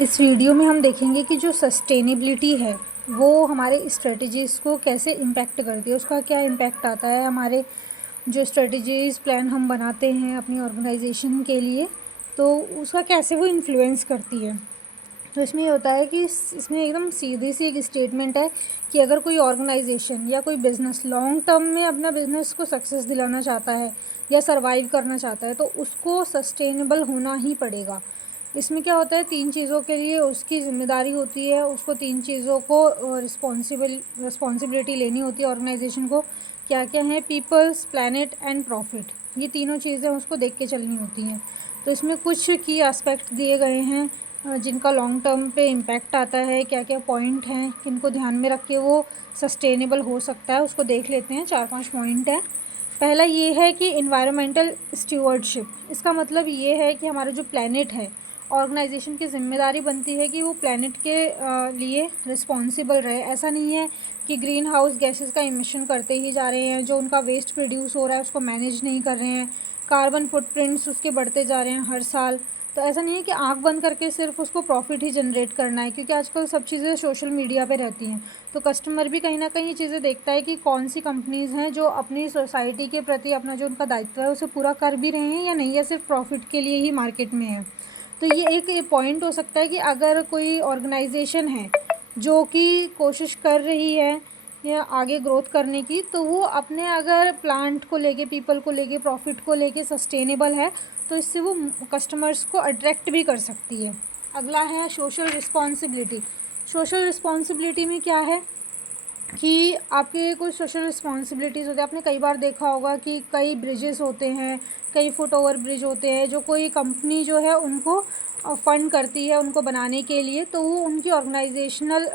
इस वीडियो में हम देखेंगे कि जो सस्टेनेबिलिटी है वो हमारे स्ट्रेटजीज़ को कैसे इम्पैक्ट करती है, उसका क्या इम्पैक्ट आता है हमारे जो स्ट्रेटजीज़ प्लान हम बनाते हैं अपनी ऑर्गेनाइजेशन के लिए, तो उसका कैसे वो इन्फ्लुएंस करती है। तो इसमें ये होता है कि इसमें एकदम सीधी सी एक स्टेटमेंट है कि अगर कोई ऑर्गेनाइजेशन या कोई बिज़नेस लॉन्ग टर्म में अपना बिज़नेस को सक्सेस दिलाना चाहता है या सर्वाइव करना चाहता है तो उसको सस्टेनेबल होना ही पड़ेगा। इसमें क्या होता है, 3 चीज़ों के लिए उसकी ज़िम्मेदारी होती है, उसको 3 चीज़ों को रिस्पॉन्सिबिलिटी लेनी होती है ऑर्गेनाइजेशन को। क्या क्या है? Peoples, planet and profit. ये तीनों चीज़ें उसको देख के चलनी होती हैं। तो इसमें कुछ की एस्पेक्ट दिए गए हैं जिनका लॉन्ग टर्म पे इम्पैक्ट आता है, क्या क्या पॉइंट हैं किनको ध्यान में रख के वो सस्टेनेबल हो सकता है, उसको देख लेते हैं। 4-5 पॉइंट हैं। पहला ये है कि इन्वायरमेंटल स्टीवर्डशिप। इसका मतलब ये है कि हमारा जो प्लैनेट है, ऑर्गेनाइजेशन की ज़िम्मेदारी बनती है कि वो प्लैनेट के लिए रिस्पॉन्सिबल रहे। ऐसा नहीं है कि ग्रीन हाउस गैसेस का इमिशन करते ही जा रहे हैं, जो उनका वेस्ट प्रोड्यूस हो रहा है उसको मैनेज नहीं कर रहे हैं, कार्बन फुटप्रिंट्स उसके बढ़ते जा रहे हैं हर साल। तो ऐसा नहीं है कि आँख बंद करके सिर्फ उसको प्रॉफिट ही जनरेट करना है, क्योंकि आजकल सब चीज़ें सोशल मीडिया पे रहती हैं। तो कस्टमर भी कहीं ना कहीं चीज़ें देखता है कि कौन सी कंपनीज़ हैं जो अपनी सोसाइटी के प्रति अपना जो उनका दायित्व है उसे पूरा कर भी रहे हैं या नहीं, या सिर्फ प्रॉफिट के लिए ही मार्केट में है। तो ये एक पॉइंट हो सकता है कि अगर कोई ऑर्गेनाइजेशन है जो कि कोशिश कर रही है या आगे ग्रोथ करने की, तो वो अपने अगर प्लांट को लेके, पीपल को लेके, प्रॉफिट को लेके सस्टेनेबल है तो इससे वो कस्टमर्स को अट्रैक्ट भी कर सकती है। अगला है सोशल रिस्पॉन्सिबिलिटी। सोशल रिस्पॉन्सिबिलिटी में क्या है कि आपके कुछ सोशल रिस्पॉन्सिबिलिटीज़ होते हैं। आपने कई बार देखा होगा कि कई ब्रिजेस होते हैं, कई फुट ओवर ब्रिज होते हैं जो कोई कंपनी जो है उनको फ़ंड करती है उनको बनाने के लिए, तो वो उनकी ऑर्गेनाइजेशनल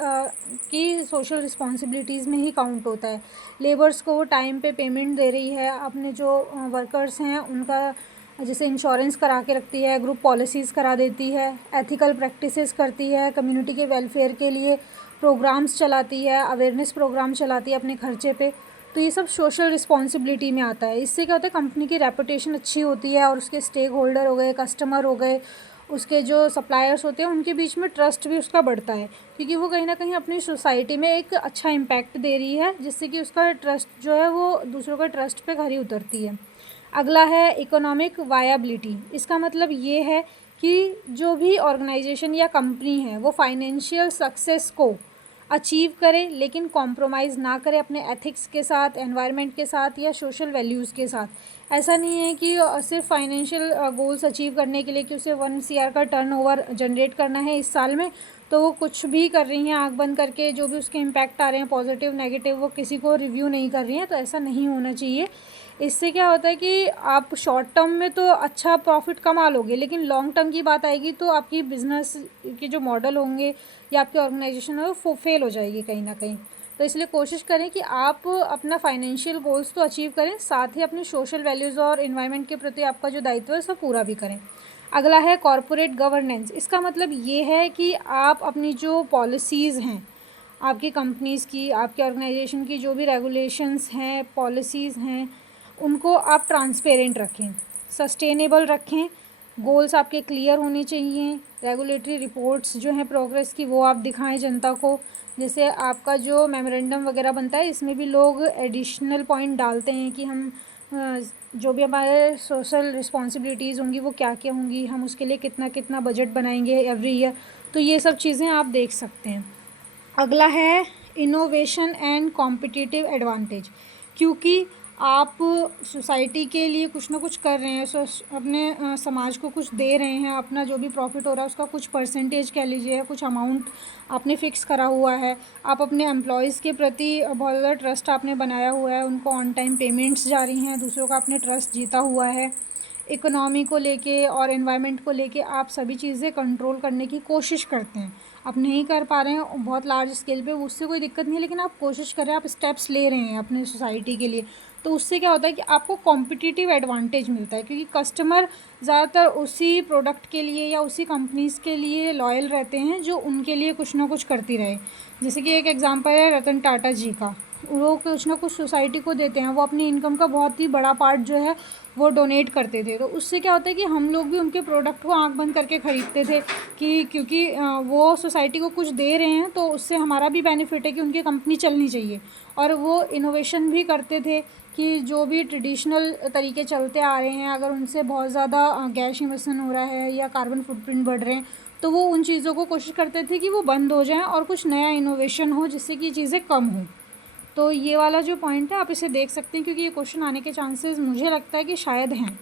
की सोशल रिस्पॉन्सिबिलिटीज़ में ही काउंट होता है। लेबर्स को वो टाइम पे पेमेंट दे रही है, अपने जो वर्कर्स हैं उनका जैसे इंश्योरेंस करा के रखती है, ग्रुप पॉलिसीज़ करा देती है, एथिकल प्रैक्टिसेस करती है, कम्युनिटी के वेलफेयर के लिए प्रोग्राम्स चलाती है, अवेयरनेस प्रोग्राम चलाती है अपने खर्चे पे। तो ये सब सोशल रिस्पॉन्सिबिलिटी में आता है। इससे क्या होता है, कंपनी की रेपुटेशन अच्छी होती है और उसके स्टेक होल्डर हो गए, कस्टमर हो गए, उसके जो सप्लायर्स होते हैं उनके बीच में ट्रस्ट भी उसका बढ़ता है, क्योंकि वो कहीं ना कहीं अपनी सोसाइटी में एक अच्छा इम्पैक्ट दे रही है, जिससे कि उसका ट्रस्ट जो है वो दूसरों का ट्रस्ट पे खरी उतरती है। अगला है इकोनॉमिक वायबिलिटी। इसका मतलब ये है कि जो भी ऑर्गेनाइजेशन या कंपनी है वो फाइनेंशियल सक्सेस को अचीव करे लेकिन कॉम्प्रोमाइज़ ना करे अपने एथिक्स के साथ, एनवायरनमेंट के साथ या सोशल वैल्यूज़ के साथ। ऐसा नहीं है कि सिर्फ फाइनेंशियल गोल्स अचीव करने के लिए कि उसे 1 CR का टर्नओवर जनरेट करना है इस साल में, तो वो कुछ भी कर रही हैं आँख बंद करके, जो भी उसके इम्पैक्ट आ रहे हैं पॉजिटिव नेगेटिव वो किसी को रिव्यू नहीं कर रही हैं। तो ऐसा नहीं होना चाहिए। इससे क्या होता है कि आप शॉर्ट टर्म में तो अच्छा प्रॉफिट कमा लोगे, लेकिन लॉन्ग टर्म की बात आएगी तो आपकी बिज़नेस के जो मॉडल होंगे या आपकी ऑर्गेनाइजेशन है वो फेल हो जाएगी कहीं ना कहीं। तो इसलिए कोशिश करें कि आप अपना फाइनेंशियल गोल्स तो अचीव करें, साथ ही अपनी सोशल वैल्यूज़ और इन्वायरमेंट के प्रति आपका जो दायित्व है उसको पूरा भी करें। अगला है कॉरपोरेट गवर्नेंस। इसका मतलब ये है कि आप अपनी जो पॉलिसीज़ हैं आपकी कंपनीज़ की, आपके ऑर्गेनाइजेशन की, जो भी रेगुलेशंस हैं, पॉलिसीज़ हैं, उनको आप ट्रांसपेरेंट रखें, सस्टेनेबल रखें। गोल्स आपके क्लियर होने चाहिए। रेगुलेटरी रिपोर्ट्स जो हैं प्रोग्रेस की वो आप दिखाएं जनता को। जैसे आपका जो मेमोरेंडम वगैरह बनता है इसमें भी लोग एडिशनल पॉइंट डालते हैं कि हम जो भी हमारे सोशल रिस्पॉन्सिबिलिटीज़ होंगी वो क्या क्या होंगी, हम उसके लिए कितना कितना बजट बनाएंगे एवरी ईयर। तो ये सब चीज़ें आप देख सकते हैं। अगला है इनोवेशन एंड कॉम्पिटिटिव एडवांटेज। क्योंकि आप सोसाइटी के लिए कुछ ना कुछ कर रहे हैं, अपने समाज को कुछ दे रहे हैं, अपना जो भी प्रॉफिट हो रहा है उसका कुछ परसेंटेज कह लीजिए, कुछ अमाउंट आपने फ़िक्स करा हुआ है। आप अपने एम्प्लॉयज़ के प्रति बहुत ज़्यादा ट्रस्ट आपने बनाया हुआ है, उनको ऑन टाइम पेमेंट्स जा रही हैं, दूसरों का आपने ट्रस्ट जीता हुआ है। इकोनॉमी को लेके और एनवायरनमेंट को लेके आप सभी चीज़ें कंट्रोल करने की कोशिश करते हैं। आप नहीं कर पा रहे हैं बहुत लार्ज स्केल पे, उससे कोई दिक्कत नहीं है, लेकिन आप कोशिश कर रहे हैं, आप स्टेप्स ले रहे हैं अपने सोसाइटी के लिए। तो उससे क्या होता है कि आपको कॉम्पिटिटिव एडवांटेज मिलता है, क्योंकि कस्टमर ज़्यादातर उसी प्रोडक्ट के लिए या उसी कंपनीज़ के लिए लॉयल रहते हैं जो उनके लिए कुछ ना कुछ करती रहे। जैसे कि एक एग्जांपल है रतन टाटा जी का। वो कुछ ना कुछ सोसाइटी को देते हैं, वो अपनी इनकम का बहुत ही बड़ा पार्ट जो है वो डोनेट करते थे। तो उससे क्या होता है कि हम लोग भी उनके प्रोडक्ट को आंख बंद करके ख़रीदते थे कि क्योंकि वो सोसाइटी को कुछ दे रहे हैं तो उससे हमारा भी बेनिफिट है कि उनकी कंपनी चलनी चाहिए। और वो इनोवेशन भी करते थे कि जो भी ट्रेडिशनल तरीके चलते आ रहे हैं, अगर उनसे बहुत ज़्यादा गैस इमिशन हो रहा है या कार्बन फुटप्रिंट बढ़ रहे हैं, तो वो उन चीज़ों को कोशिश करते थे कि वो बंद हो जाएं और कुछ नया इनोवेशन हो जिससे कि चीज़ें कम हों। तो ये वाला जो पॉइंट है आप इसे देख सकते हैं, क्योंकि ये क्वेश्चन आने के चांसेस मुझे लगता है कि शायद हैं।